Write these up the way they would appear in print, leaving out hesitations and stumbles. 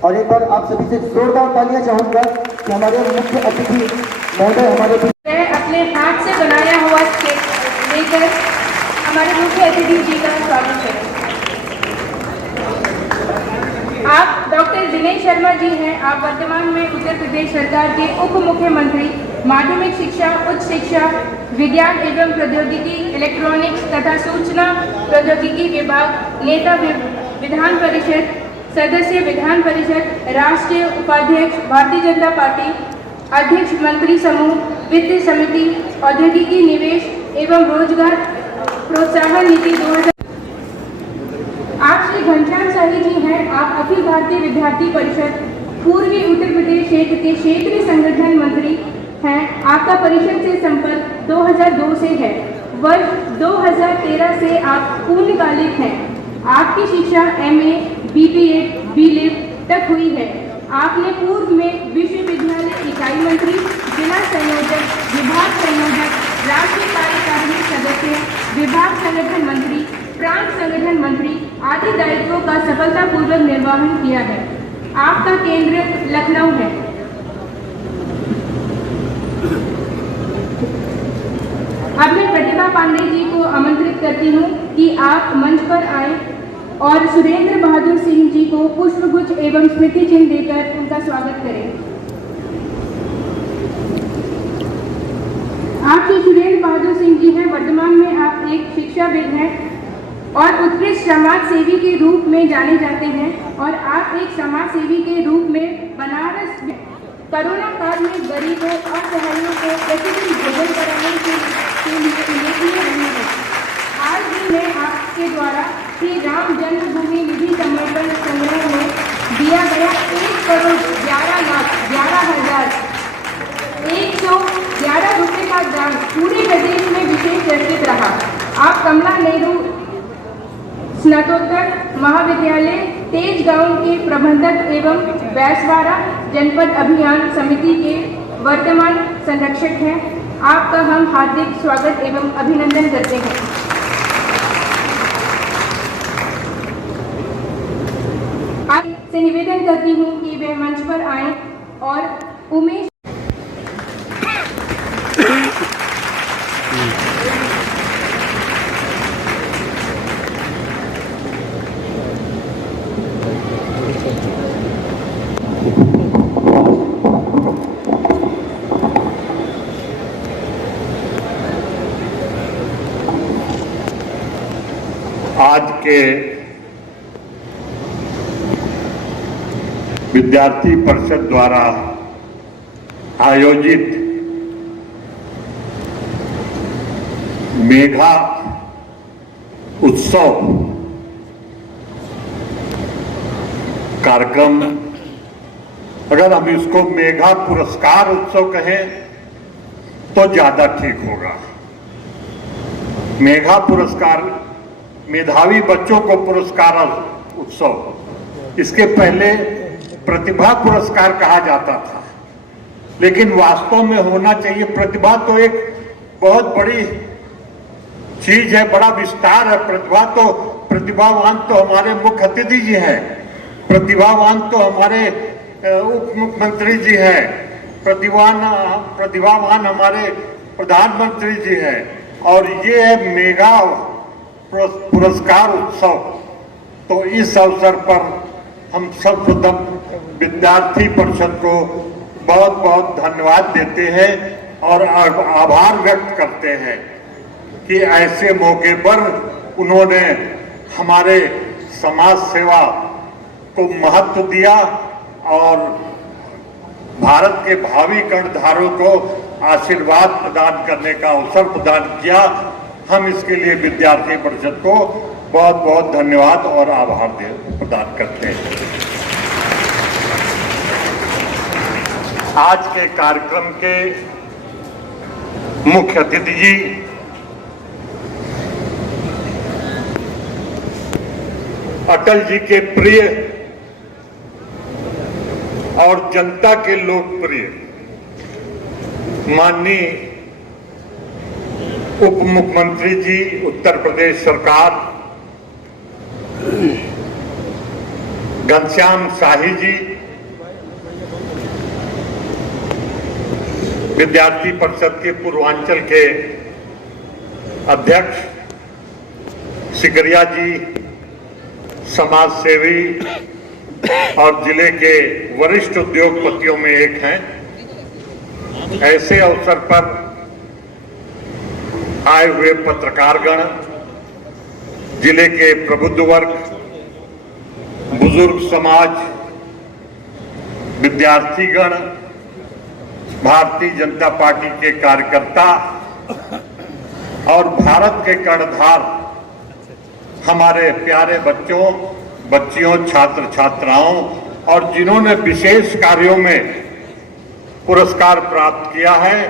और एक बार आप सभी से जोरदार तालियां चाहूंगा कि हमारे मुख्य अतिथि महोदय हमारे अपने हाथ से बनाया हुआ केक लेकर हमारे मुख्य अतिथि जी का स्वागत करें। आप डॉक्टर विनय शर्मा जी हैं। आप वर्तमान में उत्तर प्रदेश सरकार के उप मुख्यमंत्री, माध्यमिक शिक्षा, उच्च शिक्षा, विज्ञान एवं प्रौद्योगिकी, इलेक्ट्रॉनिक्स तथा सूचना प्रौद्योगिकी विभाग, नेता विधान परिषद सदस्य, विधान परिषद, राष्ट्रीय उपाध्यक्ष, भारतीय जनता पार्टी, अध्यक्ष, मंत्री समूह, वित्त समिति, औद्योगिकी, निवेश एवं रोजगार प्रोत्साहन नीति 2000। आप श्री घनश्याम शाही जी हैं। आप अखिल भारतीय विद्यार्थी परिषद पूर्वी उत्तर प्रदेश क्षेत्र के क्षेत्रीय संगठन मंत्री हैं। आपका परिषद से संपर्क 2002 से है। वर्ष 2013 से आप पूर्णकालिक हैं। आपकी शिक्षा MA, BBA, B.Litt तक हुई है। आपने पूर्व में विश्वविद्यालय इकाई मंत्री, जिला संयोजक, विभाग संयोजक, राष्ट्रीय कार्यकारिणी सदस्य, विभाग संगठन मंत्री, प्रांत संगठन मंत्री आदि दायित्वों का सफलतापूर्वक निर्वहन किया है। आपका केंद्र लखनऊ है। अब मैं प्रतिभा पांडे जी को आमंत्रित करती हूँ कि आप मंच पर आए और सुरेंद्र बहादुर सिंह जी को पुष्पगुच्छ एवं स्मृति चिन्ह देकर उनका स्वागत करें। आप जो सुरेंद्र बहादुर सिंह जी हैं, वर्तमान में आप एक शिक्षाविद हैं और उत्कृष्ट समाज सेवी के रूप में जाने जाते हैं और आप एक समाज सेवी के रूप में बनारस में कोरोना काल में गरीबों और असहायों को प्रतिदिन भोजन कराने के लिए उल्लेखनीय रहे हैं। आज भी मैं आपके द्वारा श्री राम जन्मभूमि निधि समर्पण संग्रह में दिया गया 1,11,111 रुपये का दान पूरे प्रदेश में विशेष चर्चित रहा। आप कमला नेहरू स्नातकोत्तर महाविद्यालय तेज गांव के प्रबंधक एवं बैसवाड़ा जनपद अभियान समिति के वर्तमान संरक्षक हैं। आपका हम हार्दिक स्वागत एवं अभिनंदन करते हैं। आपसे निवेदन करती हूँ कि वे मंच पर आएं और उमेश आज के विद्यार्थी परिषद द्वारा आयोजित मेघा उत्सव कार्यक्रम, अगर हम इसको मेघा पुरस्कार उत्सव कहें तो ज्यादा ठीक होगा। मेघा पुरस्कार मेधावी बच्चों को पुरस्कार उत्सव, इसके पहले प्रतिभा पुरस्कार कहा जाता था, लेकिन वास्तव में होना चाहिए प्रतिभा तो एक बहुत बड़ी चीज है, बड़ा विस्तार है। प्रतिभावान तो हमारे मुख्य अतिथि जी हैं, प्रतिभावान तो हमारे उप मुख्यमंत्री जी हैं, प्रतिभावान हमारे प्रधानमंत्री जी हैं, और ये है मेगा पुरस्कार उत्सव। तो इस अवसर पर हम सब विद्यार्थी परिषद को बहुत बहुत धन्यवाद देते हैं और आभार व्यक्त करते हैं कि ऐसे मौके पर उन्होंने हमारे समाज सेवा को महत्व दिया और भारत के भावी कर्णधारों को आशीर्वाद प्रदान करने का अवसर प्रदान किया। हम इसके लिए विद्यार्थी परिषद को बहुत बहुत धन्यवाद और आभार प्रदान करते हैं। आज के कार्यक्रम के मुख्य अतिथि जी अटल जी के प्रिय और जनता के लोकप्रिय माननीय उप मुख्यमंत्री जी उत्तर प्रदेश सरकार घनश्याम शाही जी, विद्यार्थी परिषद के पूर्वांचल के अध्यक्ष, सिकरिया जी समाज सेवी और जिले के वरिष्ठ उद्योगपतियों में एक हैं। ऐसे अवसर पर आए हुए पत्रकारगण, जिले के प्रबुद्ध वर्ग, बुजुर्ग समाज, विद्यार्थीगण, भारतीय जनता पार्टी के कार्यकर्ता और भारत के कर्णधार हमारे प्यारे बच्चों, बच्चियों, छात्र छात्राओं और जिन्होंने विशेष कार्यों में पुरस्कार प्राप्त किया है,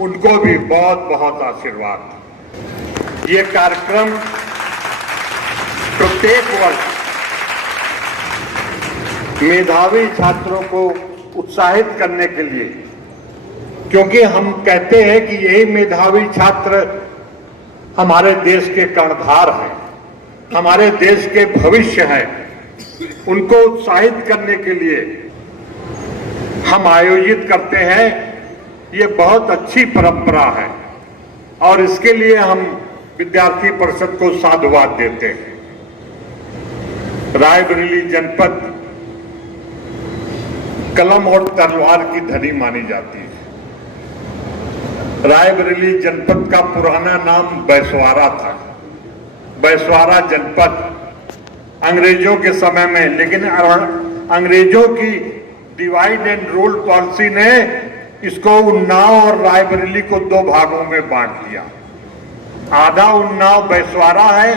उनको भी बहुत बहुत आशीर्वाद। ये कार्यक्रम प्रत्येक वर्ष मेधावी छात्रों को उत्साहित करने के लिए, क्योंकि हम कहते हैं कि यही मेधावी छात्र हमारे देश के कर्णधार हैं, हमारे देश के भविष्य हैं, उनको उत्साहित करने के लिए हम आयोजित करते हैं। ये बहुत अच्छी परंपरा है और इसके लिए हम विद्यार्थी परिषद को साधुवाद देते हैं। रायबरेली जनपद कलम और तलवार की धनी मानी जाती है। रायबरेली जनपद का पुराना नाम बैसवारा था, बैसवारा जनपद अंग्रेजों के समय में, लेकिन अंग्रेजों की डिवाइड एंड रूल पॉलिसी ने इसको उन्नाव और रायबरेली को दो भागों में बांट दिया। आधा उन्नाव बैसवारा है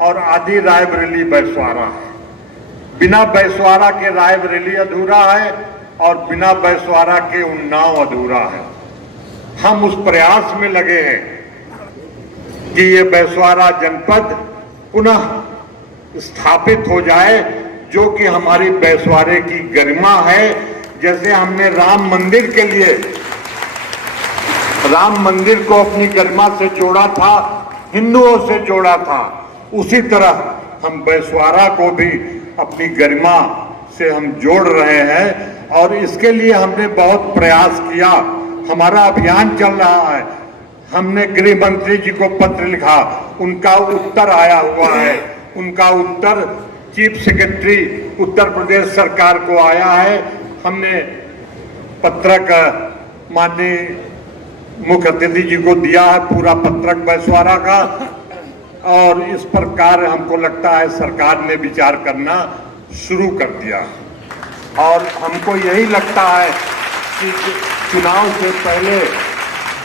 और आधी रायबरेली बैसवारा है। बिना बैसवारा के रायबरेली अधूरा है और बिना बैसवारा के उन्नाव अधूरा है। हम उस प्रयास में लगे हैं कि ये बैसवारा जनपद पुनः स्थापित हो जाए, जो कि हमारी बैसवारे की गरिमा है। जैसे हमने राम मंदिर के लिए राम मंदिर को अपनी गरिमा से जोड़ा था, हिंदुओं से जोड़ा था, उसी तरह हम बैसवारा को भी अपनी गरिमा से हम जोड़ रहे हैं और इसके लिए हमने बहुत प्रयास किया। हमारा अभियान चल रहा है। हमने गृह मंत्री जी को पत्र लिखा, उनका उत्तर आया हुआ है। उनका उत्तर चीफ सेक्रेटरी उत्तर प्रदेश सरकार को आया है। हमने पत्रक माननीय मुख्य अतिथि जी को दिया है, पूरा पत्रक बैसवारा का, और इस प्रकार हमको लगता है सरकार ने विचार करना शुरू कर दिया। और हमको यही लगता है कि चुनाव से पहले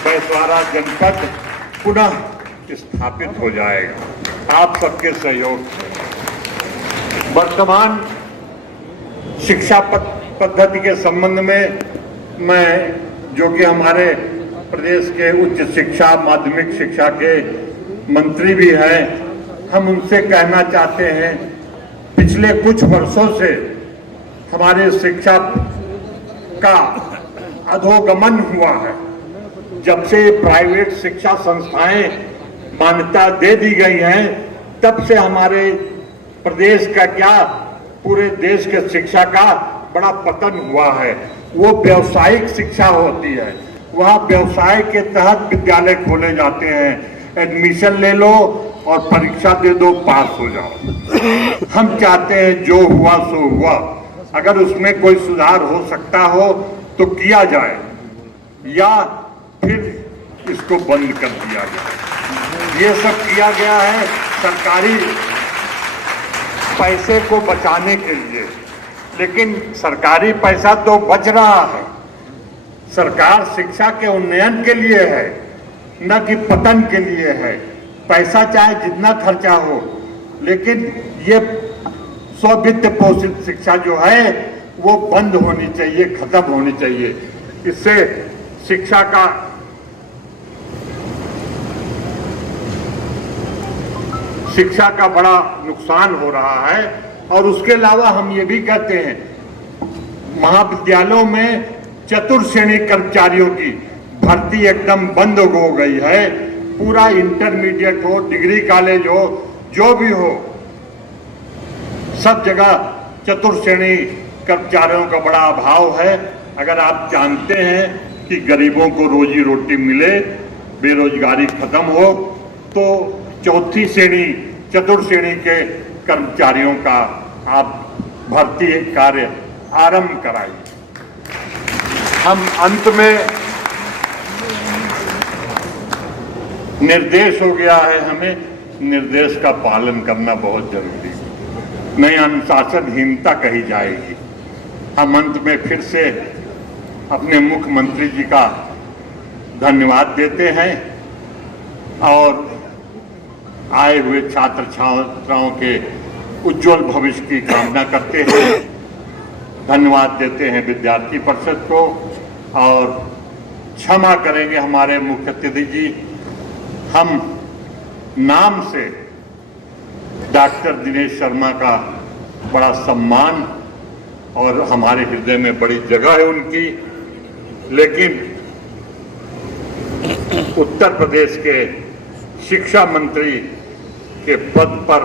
बैसवारा जनपद पुनः स्थापित हो जाएगा आप सबके सहयोग से। वर्तमान शिक्षा पद्धति के संबंध में मैं, जो कि हमारे प्रदेश के उच्च शिक्षा माध्यमिक शिक्षा के मंत्री भी हैं, हम उनसे कहना चाहते हैं, पिछले कुछ वर्षों से हमारे शिक्षा का अधोगमन हुआ है। जब से प्राइवेट शिक्षा संस्थाएं मान्यता दे दी गई हैं, तब से हमारे प्रदेश का क्या, पूरे देश के शिक्षा का बड़ा पतन हुआ है। वो व्यावसायिक शिक्षा होती है, वहाँ व्यवसाय के तहत विद्यालय खोले जाते हैं। एडमिशन ले लो और परीक्षा दे दो, पास हो जाओ। हम चाहते हैं जो हुआ सो हुआ, अगर उसमें कोई सुधार हो सकता हो तो किया जाए या फिर इसको बंद कर दिया जाए। ये सब किया गया है सरकारी पैसे को बचाने के लिए, लेकिन सरकारी पैसा तो बच रहा है। सरकार शिक्षा के उन्नयन के लिए है, न कि पतन के लिए है। पैसा चाहे जितना खर्चा हो, लेकिन ये स्ववित्त पोषित शिक्षा जो है वो बंद होनी चाहिए, खत्म होनी चाहिए। इससे शिक्षा का बड़ा नुकसान हो रहा है। और उसके अलावा हम ये भी कहते हैं, महाविद्यालयों में चतुर्थ श्रेणी कर्मचारियों की भर्ती एकदम बंद हो गई है। पूरा इंटरमीडिएट हो, डिग्री कॉलेज हो, जो भी हो, सब जगह चतुर्थ श्रेणी कर्मचारियों का बड़ा अभाव है। अगर आप जानते हैं कि गरीबों को रोजी रोटी मिले, बेरोजगारी खत्म हो, तो चौथी श्रेणी चतुर्थ श्रेणी के कर्मचारियों का आप भर्ती कार्य आरंभ कराइए। हम अंत में निर्देश हो गया है, हमें निर्देश का पालन करना बहुत जरूरी है, नहीं अनुशासनहीनता कही जाएगी। हम अंत में फिर से अपने मुख्यमंत्री जी का धन्यवाद देते हैं और आए हुए छात्र छात्राओं के उज्जवल भविष्य की कामना करते हैं। धन्यवाद देते हैं विद्यार्थी परिषद को और क्षमा करेंगे हमारे मुख्य अतिथि जी, हम नाम से डॉक्टर दिनेश शर्मा का बड़ा सम्मान और हमारे हृदय में बड़ी जगह है उनकी, लेकिन उत्तर प्रदेश के शिक्षा मंत्री के पद पर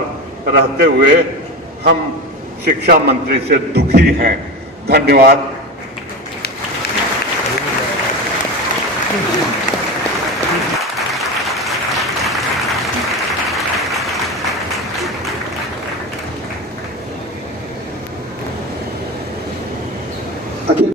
रहते हुए हम शिक्षा मंत्री से दुखी हैं। धन्यवाद। अखिल